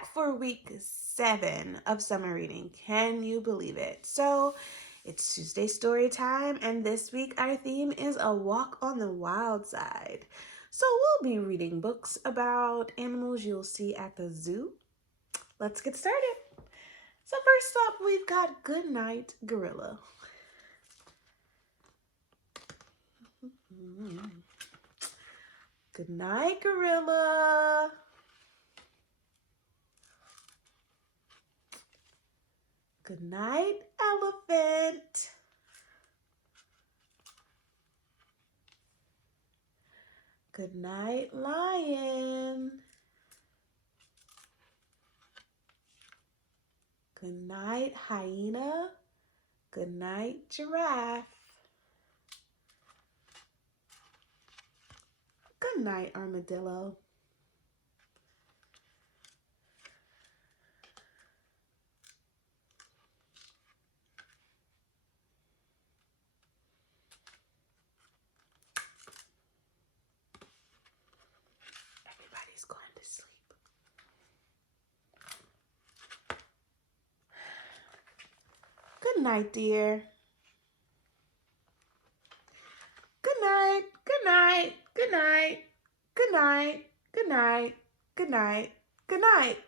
back for week 7 of summer reading. Can you believe it? So it's Tuesday story time, and this week our theme is a walk on the wild side. So we'll be reading books about animals you'll see at the zoo. Let's get started. So first up, we've got Goodnight Gorilla. Good night, gorilla. Good night, elephant. Good night, lion. Good night, hyena. Good night, giraffe. Good night, armadillo. Everybody's going to sleep. Good night, dear. Good night, good night, good night, good night, good night, good night, good night.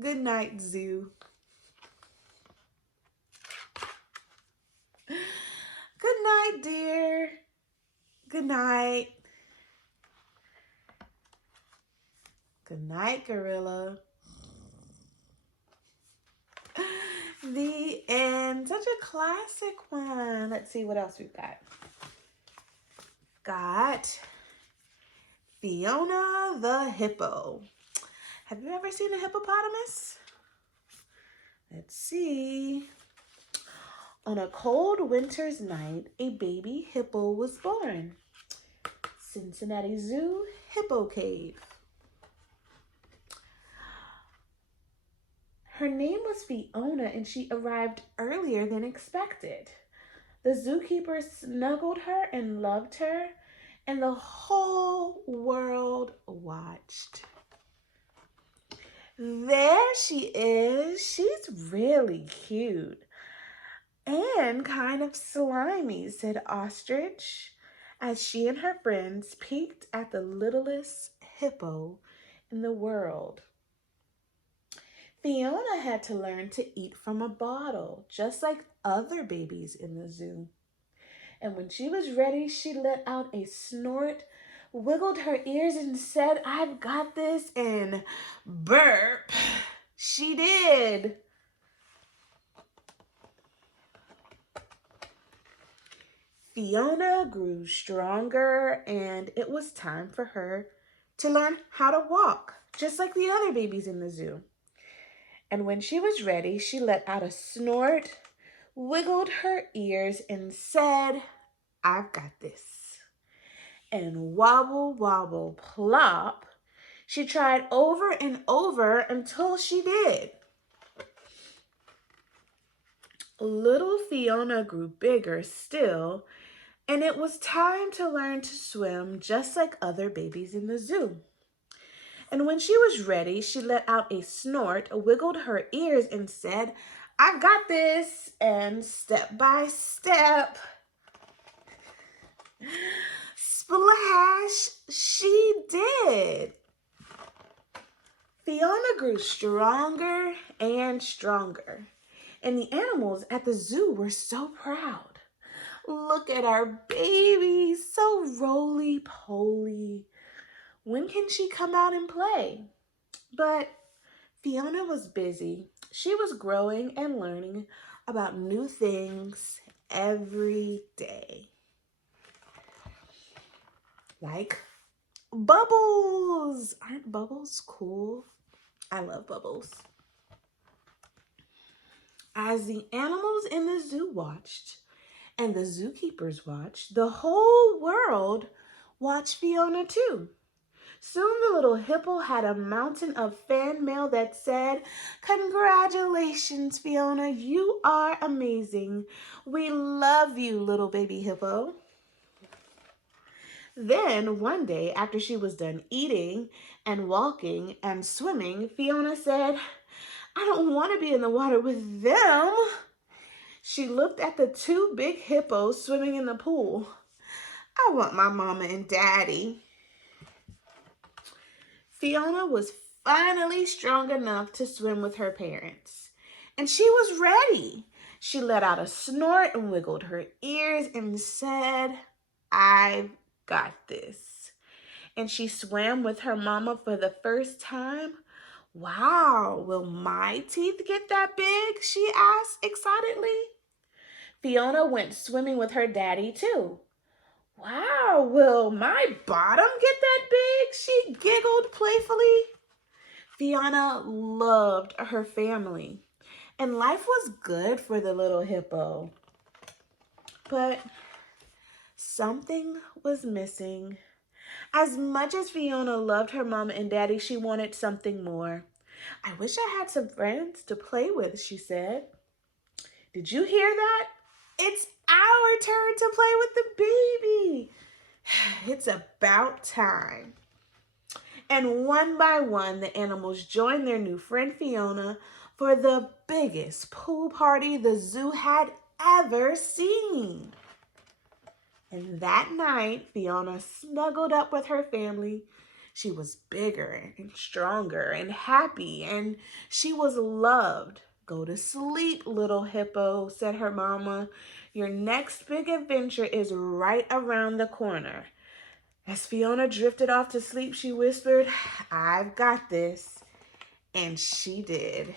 Good night, zoo. Good night, dear. Good night. Good night, gorilla. The end. Such a classic one. Let's see what else we've got. Got Fiona the hippo. Have you ever seen a hippopotamus? Let's see. On a cold winter's night, a baby hippo was born. Cincinnati Zoo Hippo Cave. Her name was Fiona, and she arrived earlier than expected. The zookeeper snuggled her and loved her, and the whole world watched. There she is. She's really cute and kind of slimy, said Ostrich, as she and her friends peeked at the littlest hippo in the world. Fiona had to learn to eat from a bottle, just like other babies in the zoo. And when she was ready, she let out a snort, wiggled her ears, and said, "I've got this," and burp, she did. Fiona grew stronger, and it was time for her to learn how to walk, just like the other babies in the zoo. And when she was ready, she let out a snort, wiggled her ears, and said, "I've got this." And wobble, wobble, plop, she tried over and over until she did. Little Fiona grew bigger still, and it was time to learn to swim just like other babies in the zoo. And when she was ready, she let out a snort, wiggled her ears, and said, "I've got this." And step by step, splash, she did. Fiona grew stronger and stronger, and the animals at the zoo were so proud. "Look at our baby, so roly-poly. When can she come out and play?" But Fiona was busy. She was growing and learning about new things every day. Like bubbles. Aren't bubbles cool? I love bubbles. As the animals in the zoo watched and the zookeepers watched, the whole world watched Fiona too. Soon the little hippo had a mountain of fan mail that said, "Congratulations, Fiona, you are amazing. We love you, little baby hippo." Then one day, after she was done eating and walking and swimming, Fiona said, "I don't want to be in the water with them." She looked at the two big hippos swimming in the pool. "I want my mama and daddy." Fiona was finally strong enough to swim with her parents, and she was ready. She let out a snort and wiggled her ears and said, "I've got this." And she swam with her mama for the first time. "Wow, will my teeth get that big?" she asked excitedly. Fiona went swimming with her daddy too. "Wow, will my bottom get that big?" she giggled playfully. Fiona loved her family, and life was good for the little hippo. But something was missing. As much as Fiona loved her mama and daddy, she wanted something more. "I wish I had some friends to play with," she said. Did you hear that? It's our turn to play with the baby. It's about time. And one by one, the animals joined their new friend Fiona for the biggest pool party the zoo had ever seen. And that night, Fiona snuggled up with her family. She was bigger and stronger and happy, and she was loved. "Go to sleep, little hippo," said her mama. "Your next big adventure is right around the corner." As Fiona drifted off to sleep, she whispered, "I've got this." And she did.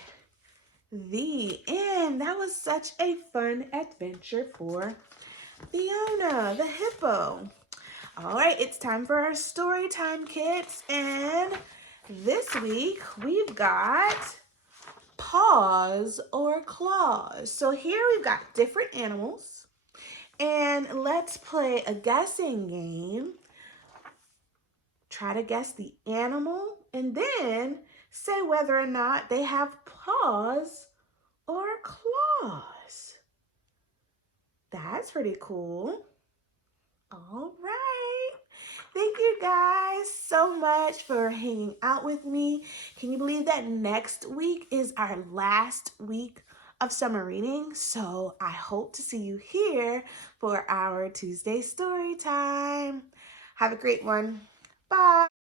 The end. That was such a fun adventure for Fiona, the hippo. All right, it's time for our story time, kids. And this week we've got paws or claws. So here we've got different animals. And let's play a guessing game. Try to guess the animal and then say whether or not they have paws or claws. That's pretty cool. All right. Thank you guys so much for hanging out with me. Can you believe that next week is our last week of summer reading? So I hope to see you here for our Tuesday story time. Have a great one. Bye.